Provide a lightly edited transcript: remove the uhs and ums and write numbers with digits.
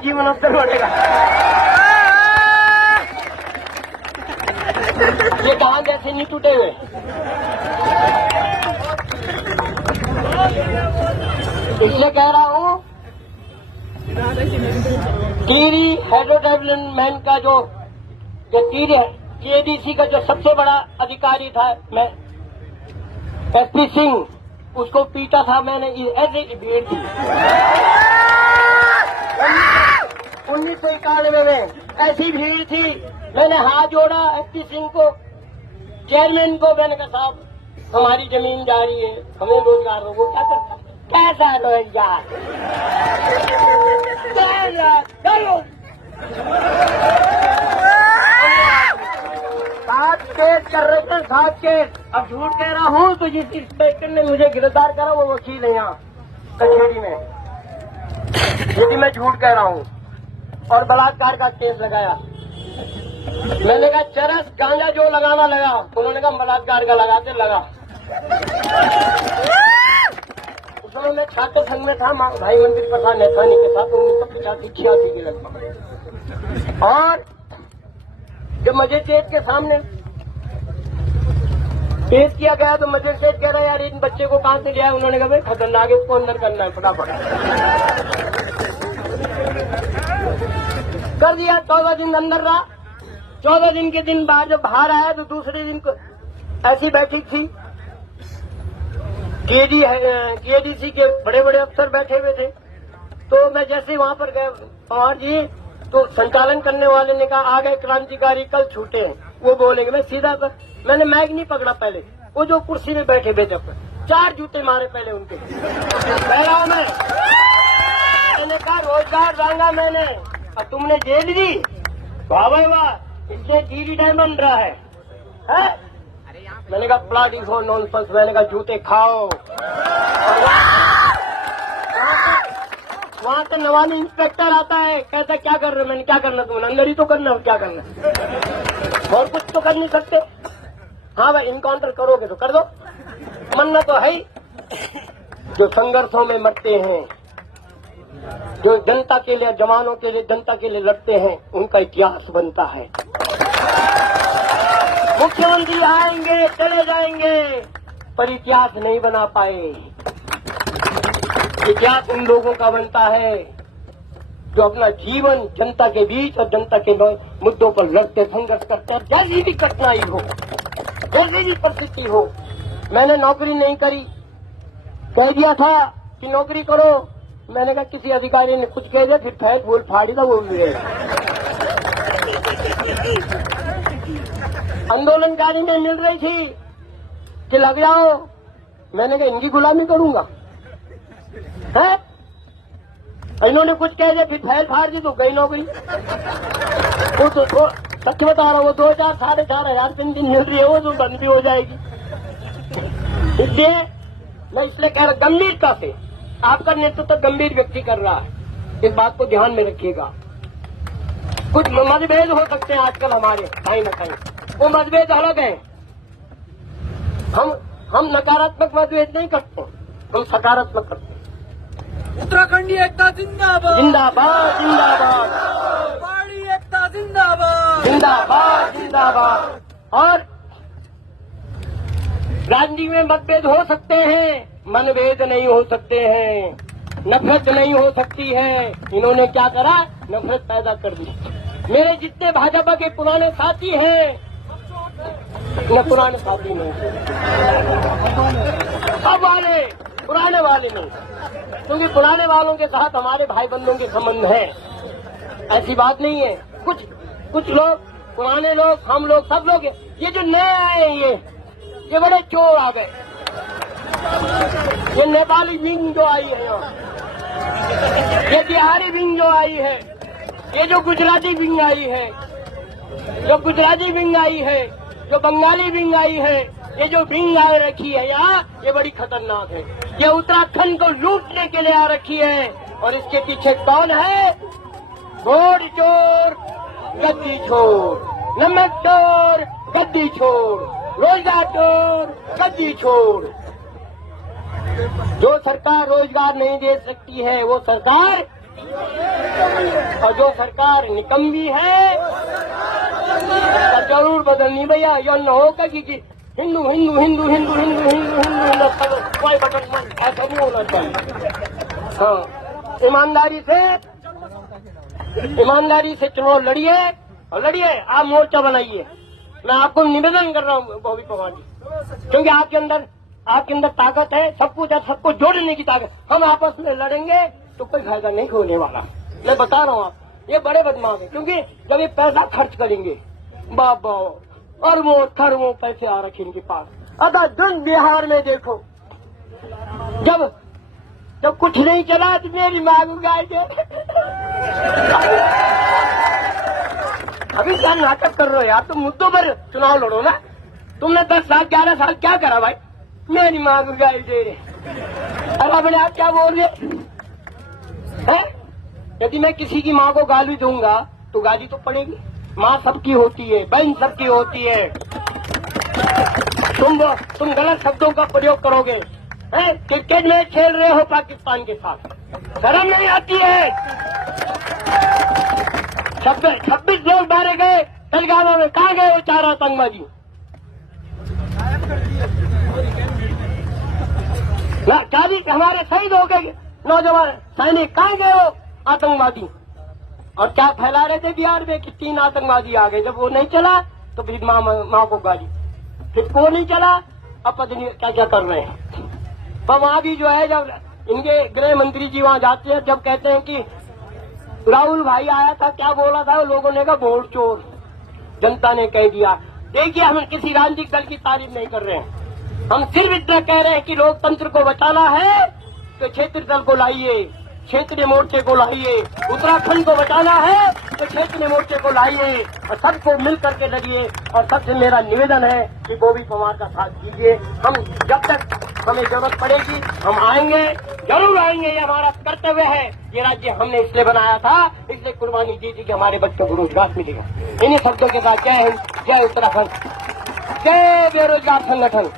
जीवनोत्तर बढ़ेगा। ये कहा जैसे नहीं टूटे हुए। इसलिए कह रहा हूं टीरी डेवलपमेंट का जो टीरी केडीसी का जो सबसे बड़ा अधिकारी था, मैं एसपी सिंह, उसको पीटा था मैंने। ऐसे ही भीड़ थी 1991 में, ऐसी भीड़ थी। मैंने हाथ जोड़ा एसपी सिंह को, चेयरमैन को। मैंने कहा साहब हमारी जमीन जा रही है, हमें रोजगार हो। वो क्या करता, कैसा रोजगार, सात केस कर रहे थे, 7 केस। अब झूठ कह रहा हूँ तो जिस इंस्पेक्टर ने मुझे गिरफ्तार करा वो वकील है यहाँ कचहरी में, यदि मैं झूठ कह रहा हूँ। और बलात्कार का केस लगाया। मैंने कहा चरस गांजा जो लगाना लगा, उन्होंने कहा बलात्कार का लगाते लगा। उस समय मैं छात्र संघ में था, भाई मंदिर प्रसाद नेथानी के साथ 1985-86 के लगभग। और जब मजिस्ट्रेट के सामने पेश किया गया तो मजिस्ट्रेट कह रहा है यार इन बच्चे को कहां से लिया। उन्होंने कहा भाई खतरनाक है, इसको अंदर करना है, फटाफट कर दिया। 14 दिन अंदर रहा। 14 दिन के दिन बाद जब बाहर आया तो दूसरे दिन ऐसी बैठी थी, केडीसी के बड़े बड़े अफसर बैठे हुए थे। तो मैं जैसे वहां पर गया पवार जी, तो संचालन करने वाले ने कहा आ गए क्रांतिकारी, कल छूटे हैं। वो बोलेंगे मैं सीधा कर, मैंने मैग नहीं पकड़ा पहले, वो जो कुर्सी में बैठे बेटे पर 4 जूते मारे पहले उनके। कह रहा हूं मैंने कहा रोजगार मांगा मैंने और तुमने जेल दी। वाह भाई वाह, इससे टीरी डायमंड रहा है? मैंने कहा प्लाटी हो नॉनसेंस। मैंने कहा जूते खाओ। वहां से नवानी इंस्पेक्टर आता है, कहता क्या कर रहे हो? मैंने क्या करना, तुमने अंदर ही तो करना, क्या करना, और कुछ तो कर नहीं सकते। हाँ भाई इनकाउंटर करोगे तो कर दो, मरना तो है ही। जो संघर्षों में मरते हैं, जो जनता के लिए, जवानों के लिए, जनता के लिए लड़ते हैं, उनका इतिहास बनता है। मुख्यमंत्री आएंगे चले जाएंगे पर इतिहास नहीं बना पाए। इतिहास उन लोगों का बनता है जो अपना जीवन जनता के बीच और जनता के मुद्दों पर लड़ते, संघर्ष करते हैं, जैसी भी कठिनाई हो, जैसी भी परिस्थिति हो। मैंने नौकरी नहीं करी, कह दिया था कि नौकरी करो। मैंने कहा किसी अधिकारी ने कुछ कह दिया, फिर फैट बोल फाड़ी था वो मिले। आंदोलनकारी में मिल रही थी कि लग जाओ। मैंने कहा इनकी गुलामी करूंगा है? इन्होंने कुछ कह दिया, फिर फैल फाड़ दी तो गई नौकरी। वो तो सच बता रहा हूँ, वो 2000 साढ़े 4,000 दिन मिल रही है, वो तो बंद भी हो जाएगी। इसलिए मैं इसलिए कह रहा गंभीरता से, आपका नेतृत्व गंभीर व्यक्ति कर रहा है, इस बात को ध्यान में रखिएगा। कुछ मतभेद हो सकते हैं आजकल हमारे कहीं न कहीं, वो मतभेद अलग है। हम नकारात्मक मतभेद नहीं करते, हम सकारात्मक करते हैं। उत्तराखंडी एकता जिंदाबाद, जिंदाबाद जिंदाबाद, पहाड़ी एकता जिंदाबाद, जिंदाबाद जिंदाबाद। और राजनीति में मतभेद हो सकते हैं, मनभेद नहीं हो सकते हैं, नफरत नहीं हो सकती है। इन्होंने क्या करा, नफरत पैदा कर दी। मेरे जितने भाजपा के पुराने साथी हैं, न पुराने साथी नहीं, सब वाले पुराने वाले नहीं, क्योंकि पुराने वालों के साथ हमारे भाई बंधुओं के संबंध है, ऐसी बात नहीं है। कुछ लोग, पुराने लोग, हम लोग, सब लोग, ये जो नए आए ये बड़े चोर आ गए। ये नेपाली विंग जो आई है, ये बिहारी विंग जो आई है, ये जो गुजराती विंग आई है, जो गुजराती विंग आई है, जो बंगाली विंग आई है, ये जो विंग आ रखी है यहाँ, ये बड़ी खतरनाक है। ये उत्तराखंड को लूटने के लिए आ रखी है। और इसके पीछे कौन है? वोट चोर, गद्दी छोर, नमक चोर, गद्दी छोर, रोजगार चोर, गद्दी छोर। जो सरकार रोजगार नहीं दे सकती है, वो सरकार और जो सरकार निकम्मी है तो जरूर बदलनी भैया। यह न होगा कि हिंदू हिंदू हिंदू हिंदू हिंदू हिंदू हिंदू कोई बदल ऐसा नहीं होना चाहिए। हाँ, ईमानदारी से चुनाव लड़िए और लड़िए, आप मोर्चा बनाइए। मैं आपको निवेदन कर रहा हूँ बॉबी पवार जी, क्योंकि आपके अंदर ताकत है, सब कुछ है, सबको जोड़ने की ताकत। हम आपस में लड़ेंगे तो कोई फायदा नहीं होने वाला। मैं बता रहा हूँ, आप ये बड़े बदमाश है, क्योंकि जब ये पैसा खर्च करेंगे बाबा अरबों खरबों पैसे आ रखे इनके पास। अदा दिन बिहार में देखो, जब कुछ नहीं चला तो मेरी मांग गाय दे। अभी क्या नाटक कर रहे हो यार, तुम मुद्दों पर चुनाव लड़ो ना। तुमने 10 साल 11 साल क्या करा भाई? मेरी मांग गाय दे रहे। अब अपने आप क्या बोल रहे हैं? यदि मैं किसी की माँ को गाली दूंगा तो गाली तो पड़ेगी। माँ सबकी होती है, बहन सबकी होती है। तुम गलत शब्दों का प्रयोग करोगे। क्रिकेट में खेल रहे हो पाकिस्तान के साथ, शर्म नहीं आती है? 26 लोग मारे गए तेलंगाना में, कहाँ गए वो 4 आतंकवादी? ना 40 हमारे शहीद हो गए नौजवान सैनिक, कहाँ गए वो आतंकवादी? और क्या फैला रहे थे बिहार में कि 3 आतंकवादी आ गए। जब वो नहीं चला तो फिर माँ को गाली, फिर वो नहीं चला, अब पता नहीं क्या क्या कर रहे हैं। पर वहाँ भी जो है, जब इनके गृह मंत्री जी वहाँ जाते हैं, जब कहते हैं कि राहुल भाई आया था, क्या बोला था, लोगों ने कहा वोट चोर, जनता ने कह दिया। देखिए, हम किसी राजनीतिक दल की तारीफ नहीं कर रहे हैं, हम सिर्फ इतना कह रहे हैं कि लोकतंत्र को बचाना है तो क्षेत्रीय दल को लाइए, क्षेत्रीय मोर्चे को लाइए। उत्तराखंड को बचाना है तो क्षेत्रीय मोर्चे को लाइए और सबको मिल करके लड़िए। और सबसे मेरा निवेदन है कि बॉबी पवार का साथ दीजिए। हम जब तक हमें जरूरत पड़ेगी हम आएंगे, जरूर आएंगे। ये हमारा कर्तव्य है। ये राज्य हमने इसलिए बनाया था, इसलिए कुर्बानी दी थी कि हमारे बच्चों को रोजगार मिलेगा। इन्हीं शब्दों के साथ जय हिंद, जय उत्तराखंड, जय बेरोजगार संगठन।